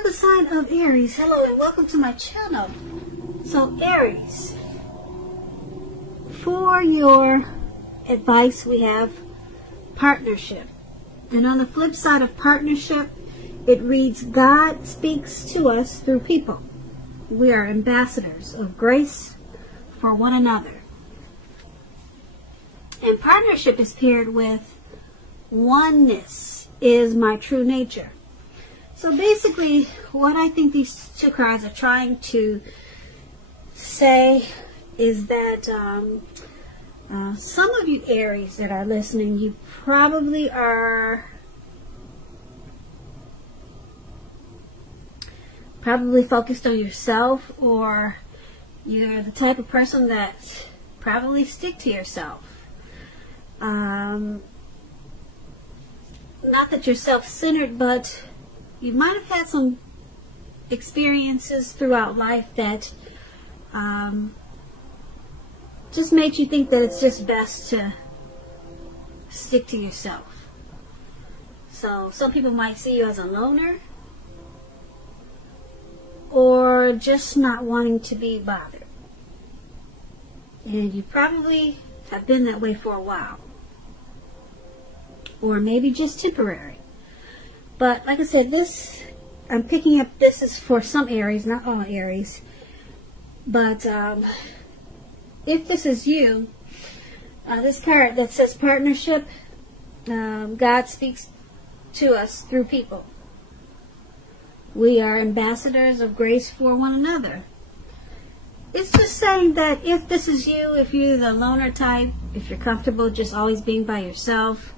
for the sign of Aries, hello and welcome to my channel. So Aries, for your advice we have partnership. And on the flip side of partnership, it reads, God speaks to us through people. We are ambassadors of grace for one another. And partnership is paired with oneness is my true nature. So basically, what I think these two cards are trying to say is that some of you Aries that are listening, you probably are focused on yourself, or you're the type of person that probably stick to yourself. Not that you're self-centered, but you might have had some experiences throughout life that just made you think that it's just best to stick to yourself. So some people might see you as a loner, or just not wanting to be bothered. And you probably have been that way for a while. Or maybe just temporary. But like I said, this, I'm picking up, this is for some Aries, not all Aries. But if this is you, this card that says partnership, God speaks to us through people. We are ambassadors of grace for one another. It's just saying that if this is you, if you're the loner type, if you're comfortable just always being by yourself,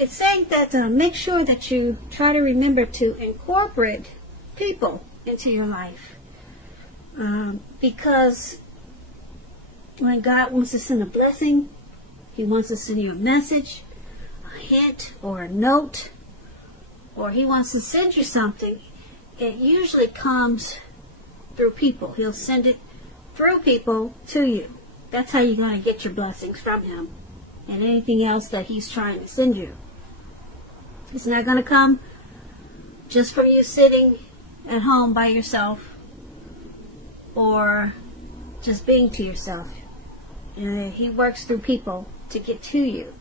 it's saying that make sure that you try to remember to incorporate people into your life. Because when God wants to send a blessing, He wants to send you a message, a hint, or a note, or He wants to send you something, it usually comes through people. He'll send it through people to you. That's how you're going to get your blessings from Him and anything else that He's trying to send you. It's not going to come just from you sitting at home by yourself or just being to yourself. And He works through people to get to you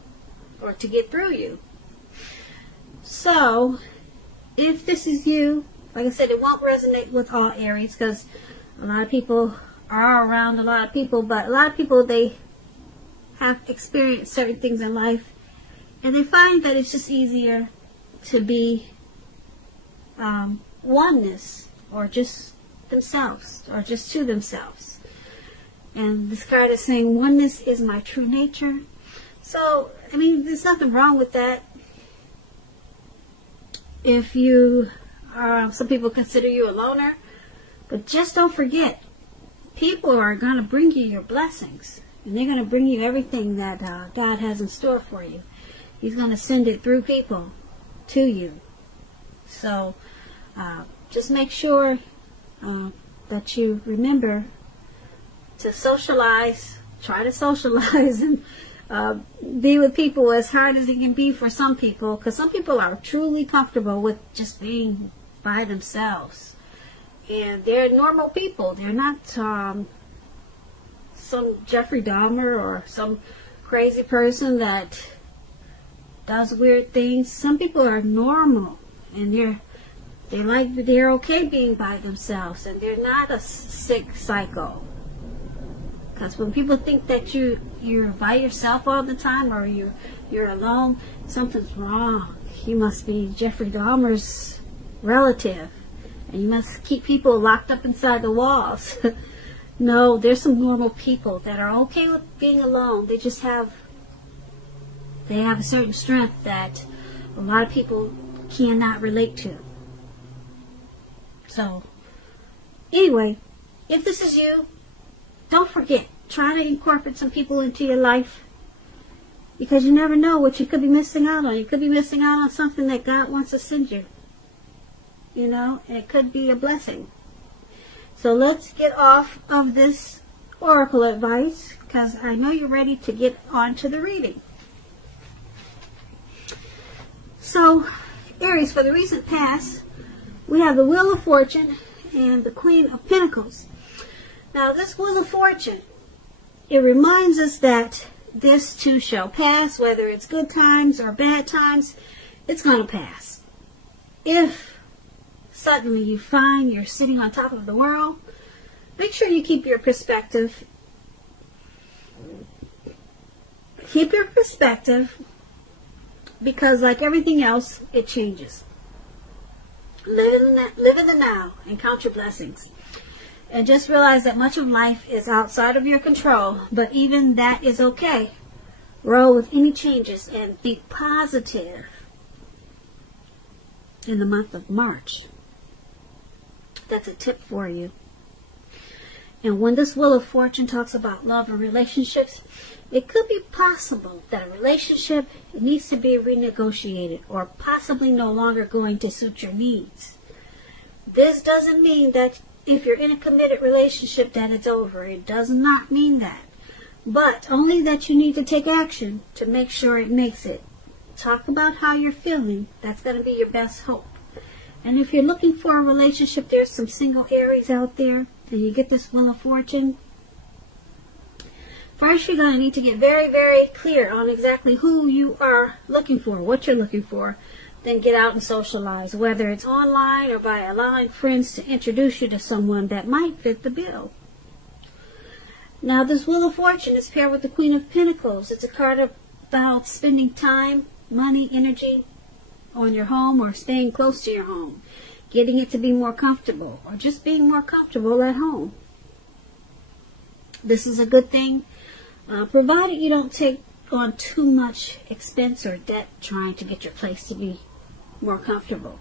or to get through you. So, if this is you, like I said, it won't resonate with all Aries because a lot of people are around a lot of people, but a lot of people, they have experienced certain things in life and they find that it's just easier to be oneness, or just themselves, or just to themselves. And this card is saying oneness is my true nature. So, I mean, there's nothing wrong with that. If you are, some people consider you a loner, but just don't forget, people are going to bring you your blessings, and they're going to bring you everything that God has in store for you. He's going to send it through people to you. So just make sure that you remember to socialize, try to socialize, and be with people as hard as it can be for some people, because some people are truly comfortable with just being by themselves. And they're normal people. They're not some Jeffrey Dahmer or some crazy person that does weird things. Some people are normal, and they're okay being by themselves, and they're not a sick psycho. Because when people think that you're by yourself all the time, or you're alone, something's wrong. You must be Jeffrey Dahmer's relative, and you must keep people locked up inside the walls. No, there's some normal people that are okay with being alone. They just have a certain strength that a lot of people cannot relate to. So, anyway, if this is you, don't forget, try to incorporate some people into your life, because you never know what you could be missing out on. You could be missing out on something that God wants to send you. You know, and it could be a blessing. So let's get off of this oracle advice, because I know you're ready to get on to the reading. So, Aries, for the recent past, we have the Wheel of Fortune and the Queen of Pentacles. Now, this Wheel of Fortune, it reminds us that this too shall pass, whether it's good times or bad times, it's going to pass. If suddenly you find you're sitting on top of the world, make sure you keep your perspective. Keep your perspective, because like everything else, it changes. Live in the now and count your blessings. And just realize that much of life is outside of your control, but even that is okay. Roll with any changes and be positive in the month of March. That's a tip for you. And when this Wheel of Fortune talks about love and relationships, it could be possible that a relationship needs to be renegotiated or possibly no longer going to suit your needs. This doesn't mean that if you're in a committed relationship that it's over. It does not mean that. But only that you need to take action to make sure it makes it. Talk about how you're feeling. That's going to be your best hope. And if you're looking for a relationship, there's some single Aries out there, and you get this Wheel of Fortune. First, you're going to need to get very, very clear on exactly who you are looking for, what you're looking for. Then get out and socialize, whether it's online or by allowing friends to introduce you to someone that might fit the bill. Now, this Wheel of Fortune is paired with the Queen of Pentacles. It's a card about spending time, money, energy on your home or staying close to your home, getting it to be more comfortable, or just being more comfortable at home. This is a good thing, provided you don't take on too much expense or debt trying to get your place to be more comfortable.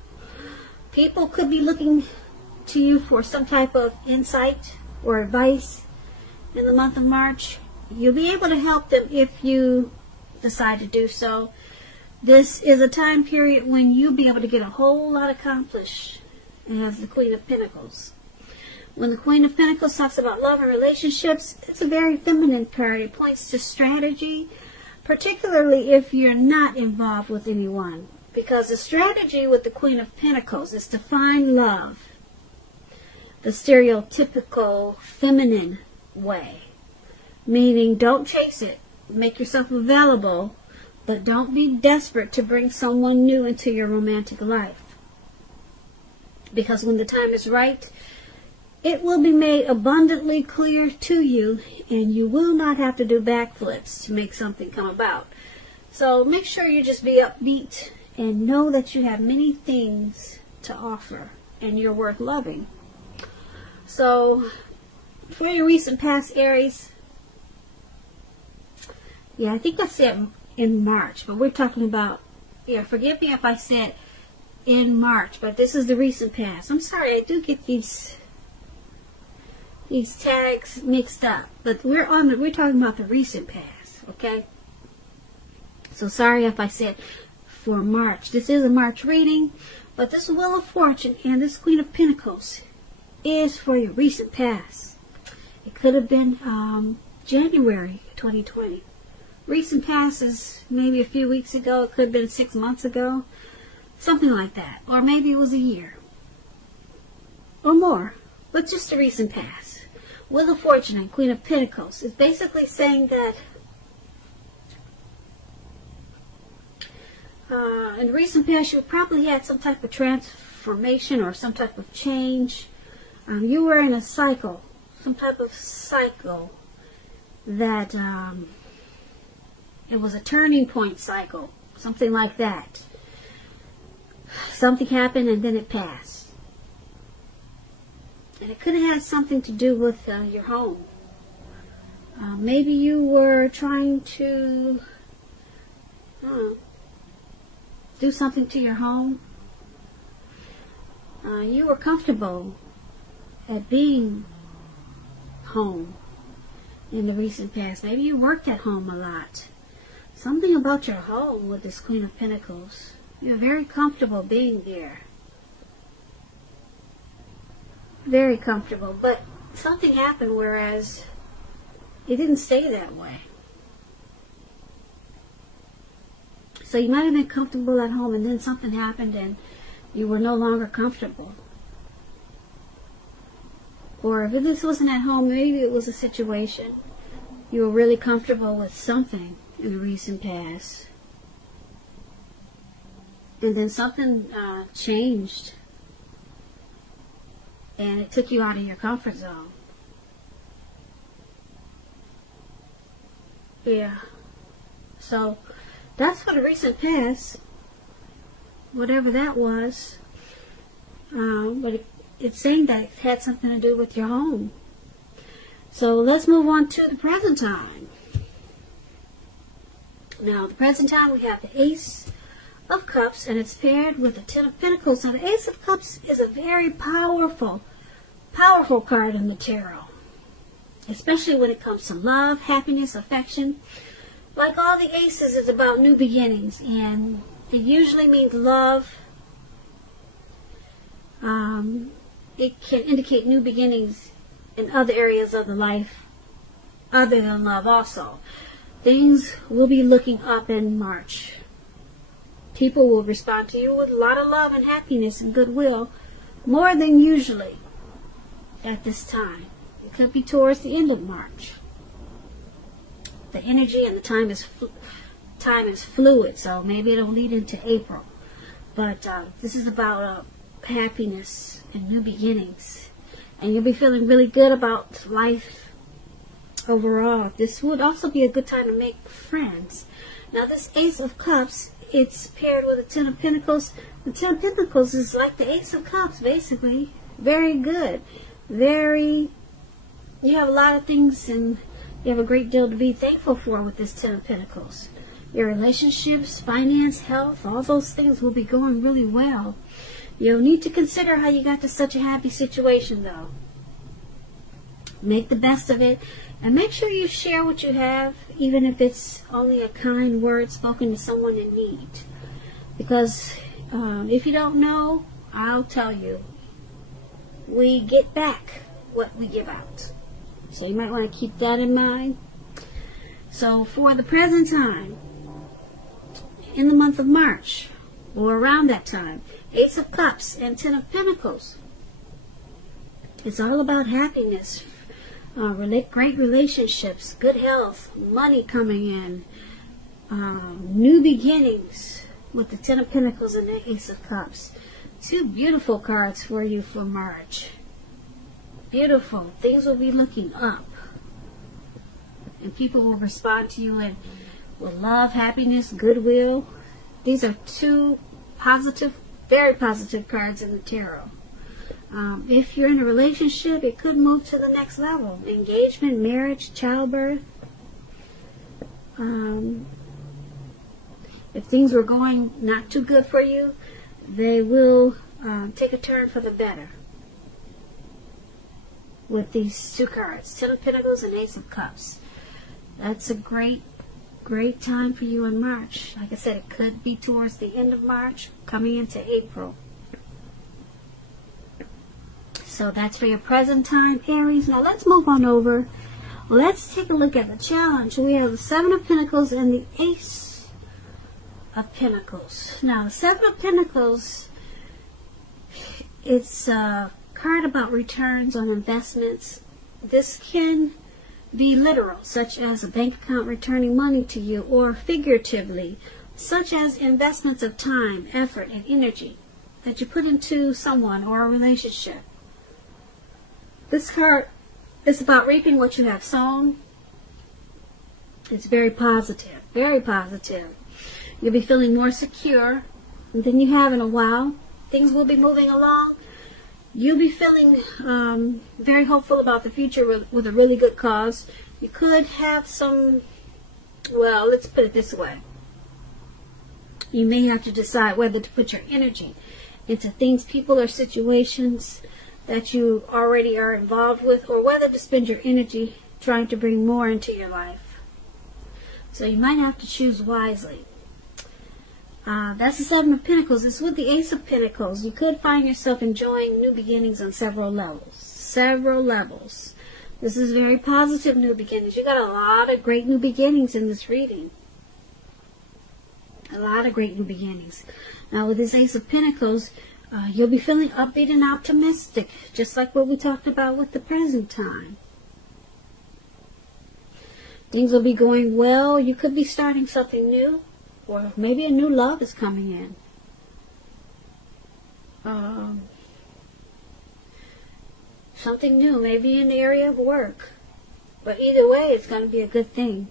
People could be looking to you for some type of insight or advice in the month of March. You'll be able to help them if you decide to do so. This is a time period when you'll be able to get a whole lot accomplished as the Queen of Pentacles. When the Queen of Pentacles talks about love and relationships, it's a very feminine card. It points to strategy, particularly if you're not involved with anyone. Because the strategy with the Queen of Pentacles is to find love the stereotypical feminine way. Meaning, don't chase it. Make yourself available, but don't be desperate to bring someone new into your romantic life. Because when the time is right, it will be made abundantly clear to you, and you will not have to do backflips to make something come about. So make sure you just be upbeat and know that you have many things to offer and you're worth loving. So for your recent past, Aries, yeah, I think I said in March, but we're talking about, yeah, forgive me if I said in March, but this is the recent past. I'm sorry, I do get these tags mixed up, but we're talking about the recent past, okay? So sorry if I said for March. This is a March reading, but this Wheel of Fortune and this Queen of Pentacles is for your recent past. It could have been January 2020. Recent past is maybe a few weeks ago. It could have been 6 months ago. Something like that. Or maybe it was a year. Or more. But just the recent past. Wheel of Fortune and Queen of Pentacles is basically saying that in the recent past you probably had some type of transformation or some type of change. You were in a cycle. Some type of cycle that it was a turning point cycle. Something like that. Something happened and then it passed. And it could have had something to do with your home. Maybe you were trying to do something to your home. You were comfortable at being home in the recent past. Maybe you worked at home a lot. Something about your home with this Queen of Pentacles. You're very comfortable being there. Very comfortable. But something happened whereas it didn't stay that way. So So you might have been comfortable at home and then something happened and you were no longer comfortable. Or if this wasn't at home, maybe it was a situation. You were really comfortable with something in the recent past. And then something changed. And it took you out of your comfort zone. Yeah. So that's for the recent past. Whatever that was. But it's saying that it had something to do with your home. So let's move on to the present time. Now, the present time we have the Ace of Cups, and it's paired with the Ten of Pentacles. Now, the Ace of Cups is a very powerful card in the tarot. Especially when it comes to love, happiness, affection. Like all the aces, it's about new beginnings. And it usually means love. It can indicate new beginnings in other areas of the life other than love also. Things will be looking up in March. People will respond to you with a lot of love and happiness and goodwill, more than usually at this time. It could be towards the end of March. The energy and the time is fluid, so maybe it'll lead into April. But this is about happiness and new beginnings. And you'll be feeling really good about life overall. This would also be a good time to make friends. Now, this Ace of Cups, it's paired with the Ten of Pentacles. The Ten of Pentacles is like the Ace of Cups, basically. Very good. You have a lot of things and you have a great deal to be thankful for with this Ten of Pentacles. Your relationships, finance, health, all those things will be going really well. You'll need to consider how you got to such a happy situation, though. Make the best of it. And make sure you share what you have, even if it's only a kind word spoken to someone in need. Because if you don't know, I'll tell you. We get back what we give out. So you might want to keep that in mind. So for the present time, in the month of March, or around that time, Ace of Cups and Ten of Pentacles. It's all about happiness, great relationships, good health, money coming in, new beginnings with the Ten of Pentacles and the Ace of Cups. Two beautiful cards for you for March. Beautiful. Things will be looking up. And people will respond to you with love, happiness, goodwill. These are two positive, very positive cards in the tarot. If you're in a relationship, it could move to the next level. Engagement, marriage, childbirth. If things were going not too good for you, they will take a turn for the better. With these two cards, Ten of Pentacles and Ace of Cups. That's a great time for you in March. Like I said, it could be towards the end of March, coming into April. So that's for your present time, Aries. Now let's move on over. Let's take a look at the challenge. We have the Seven of Pentacles and the Ace of Pentacles. Now the Seven of Pentacles, it's a card about returns on investments. This can be literal, such as a bank account returning money to you, or figuratively, such as investments of time, effort, and energy that you put into someone or a relationship. This card is about reaping what you have sown. It's very positive, very positive. You'll be feeling more secure than you have in a while. Things will be moving along. You'll be feeling very hopeful about the future with a really good cause. You could have some, well, let's put it this way. You may have to decide whether to put your energy into things, people, or situations that you already are involved with, or whether to spend your energy trying to bring more into your life. So you might have to choose wisely. That's the Seven of Pentacles. It's with the Ace of Pentacles. You could find yourself enjoying new beginnings on several levels. Several levels. This is very positive new beginnings. You got a lot of great new beginnings in this reading. A lot of great new beginnings. Now with this Ace of Pentacles, you'll be feeling upbeat and optimistic, just like what we talked about with the present time. Things will be going well. You could be starting something new, or maybe a new love is coming in. Something new, maybe in the area of work. But either way, it's going to be a good thing.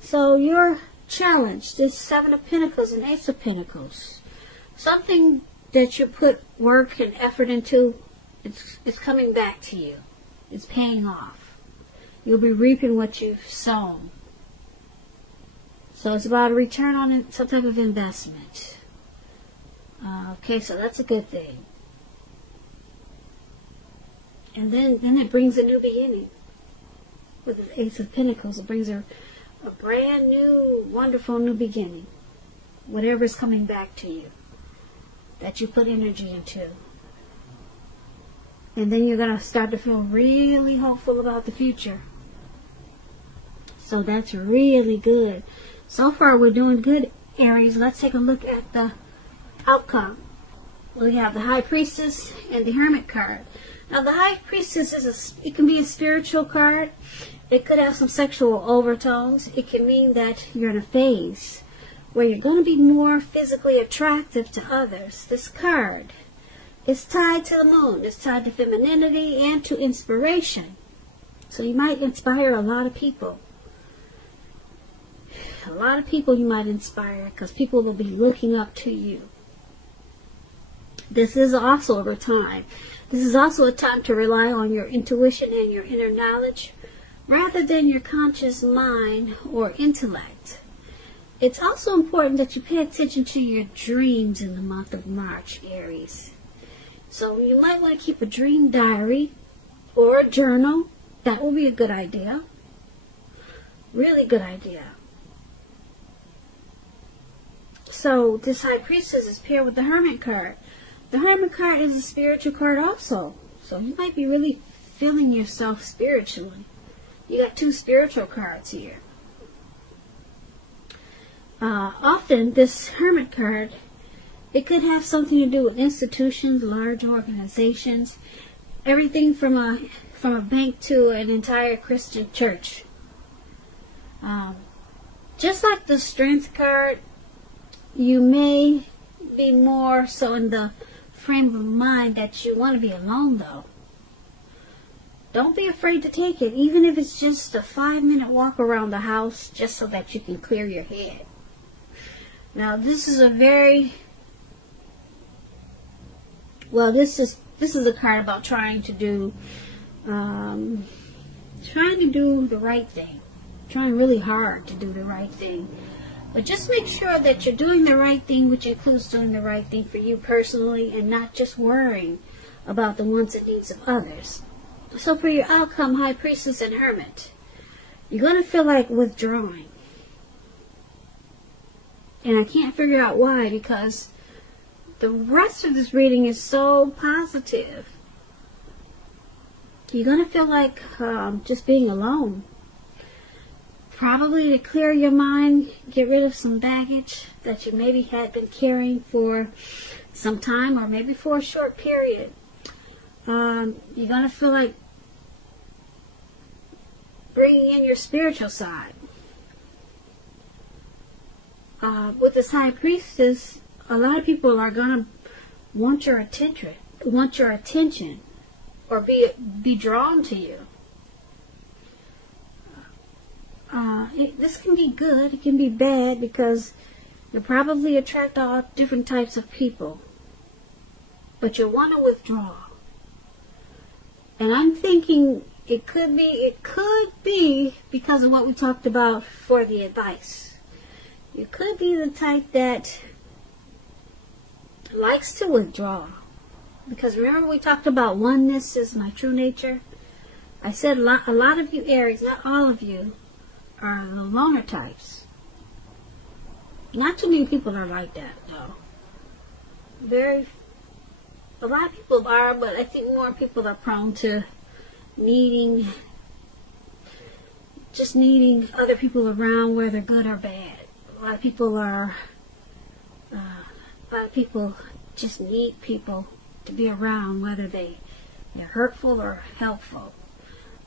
So your challenge, this Seven of Pentacles and Ace of Pentacles, something that you put work and effort into, it's coming back to you. It's paying off. You'll be reaping what you've sown. So it's about a return on some type of investment. Okay, so that's a good thing. And then it brings a new beginning. With the Ace of Pentacles, it brings a brand new, wonderful new beginning. Whatever's coming back to you, that you put energy into. And then you're going to start to feel really hopeful about the future. So that's really good. So far we're doing good, Aries. Let's take a look at the outcome. We have the High Priestess and the Hermit card. Now the High Priestess it can be a spiritual card. It could have some sexual overtones. It can mean that you're in a phase where you're going to be more physically attractive to others. This card is tied to the moon. It's tied to femininity and to inspiration. So you might inspire a lot of people. A lot of people you might inspire, because people will be looking up to you. This is also over time. This is also a time to rely on your intuition and your inner knowledge rather than your conscious mind or intellect. It's also important that you pay attention to your dreams in the month of March, Aries. So you might want to keep a dream diary or a journal. That will be a good idea. Really good idea. So this High Priestess is paired with the Hermit card. The Hermit card is a spiritual card also. So you might be really feeling yourself spiritually. You got two spiritual cards here. Often this Hermit card, it could have something to do with institutions, large organizations, everything from a bank to an entire Christian church. Just like the Strength card, you may be more so in the frame of mind that you want to be alone, though. Don't be afraid to take it, even if it's just a 5-minute walk around the house, just so that you can clear your head. Now, this is a very, well, this is a card about trying to do the right thing, trying really hard to do the right thing. But just make sure that you're doing the right thing, which includes doing the right thing for you personally and not just worrying about the wants and needs of others. So for your outcome, High Priestess and Hermit, you're going to feel like withdrawing. And I can't figure out why, because the rest of this reading is so positive. You're going to feel like just being alone. Probably to clear your mind, get rid of some baggage that you maybe had been carrying for some time or maybe for a short period. You're going to feel like bringing in your spiritual side. With this High Priestess, a lot of people are going to want your attention, or be drawn to you. This can be good, it can be bad, because you'll probably attract all different types of people. But you'll want to withdraw. And I'm thinking it could be because of what we talked about for the advice. You could be the type that likes to withdraw. Because remember we talked about oneness is my true nature? I said a lot of you Aries, not all of you, are the loner types. Not too many people are like that, though. A lot of people are, but I think more people are prone to needing other people around, whether good or bad. A lot of people are A lot of people just need people to be around, whether they're hurtful or helpful.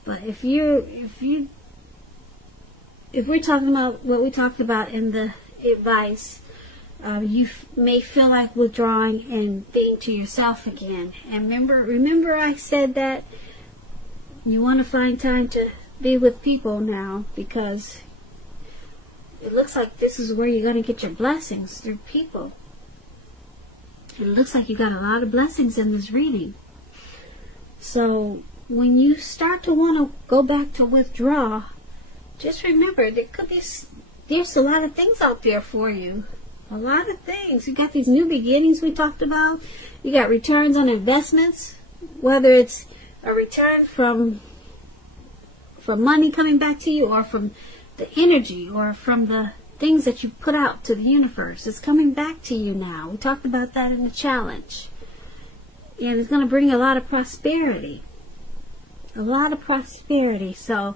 But if we're talking about what we talked about in the advice, you may feel like withdrawing and being to yourself again. And remember I said that you want to find time to be with people now, because it looks like this is where you're going to get your blessings, through people. It looks like you got a lot of blessings in this reading. So when you start to want to go back to withdraw, just remember there's a lot of things out there for you. A lot of things. You got these new beginnings we talked about. You got returns on investments, whether it's a return from money coming back to you, or from the energy, or from the things that you put out to the universe. It's coming back to you now. We talked about that in the challenge. And it's going to bring a lot of prosperity. A lot of prosperity. So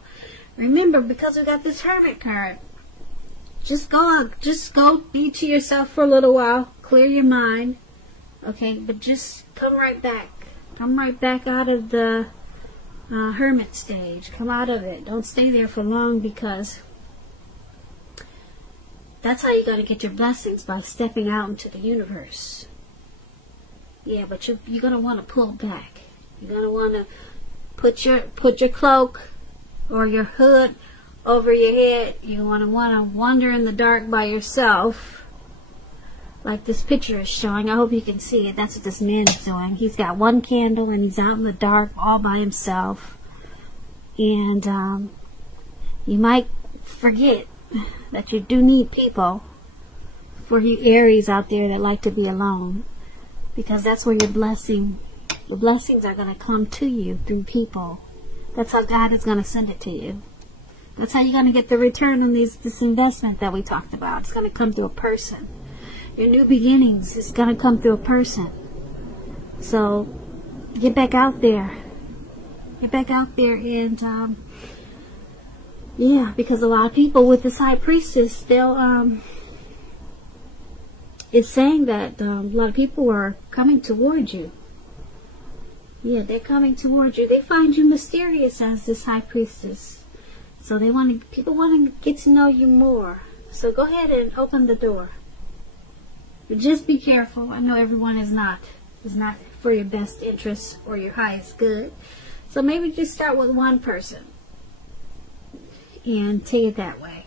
remember, because we got this Hermit card, just go be to yourself for a little while, clear your mind, okay, but just come right back out of the Hermit stage. Come out of it. Don't stay there for long, because that's how you're going to get your blessings, by stepping out into the universe. Yeah, but you're going to want to pull back. You're going to want to put your cloak or your hood over your head. You want to wander in the dark by yourself, like this picture is showing. I hope you can see it. That's what this man is doing. He's got one candle and he's out in the dark all by himself. And you might forget that you do need people, for you Aries out there that like to be alone, because that's where the blessings are going to come to you, through people. That's how God is going to send it to you. That's how you're going to get the return on this investment that we talked about. It's going to come through a person. Your new beginnings is going to come through a person. So get back out there. Get back out there, and yeah, because a lot of people with this High Priestess, it's saying that a lot of people are coming toward you. Yeah, they're coming toward you. They find you mysterious as this High Priestess. So people want to get to know you more. So go ahead and open the door. But just be careful. I know everyone is not for your best interest or your highest good. So maybe just start with one person and take it that way.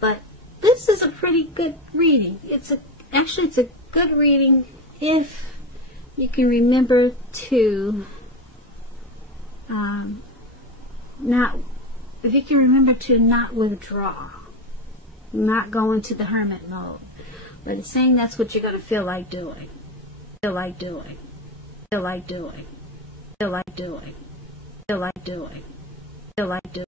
But this is a pretty good reading. Actually it's a good reading if you can remember to not withdraw, not go into the hermit mode. But it's saying that's what you're going to feel like doing. Feel like doing. Feel like doing. Feel like doing. Feel like doing. Feel like doing.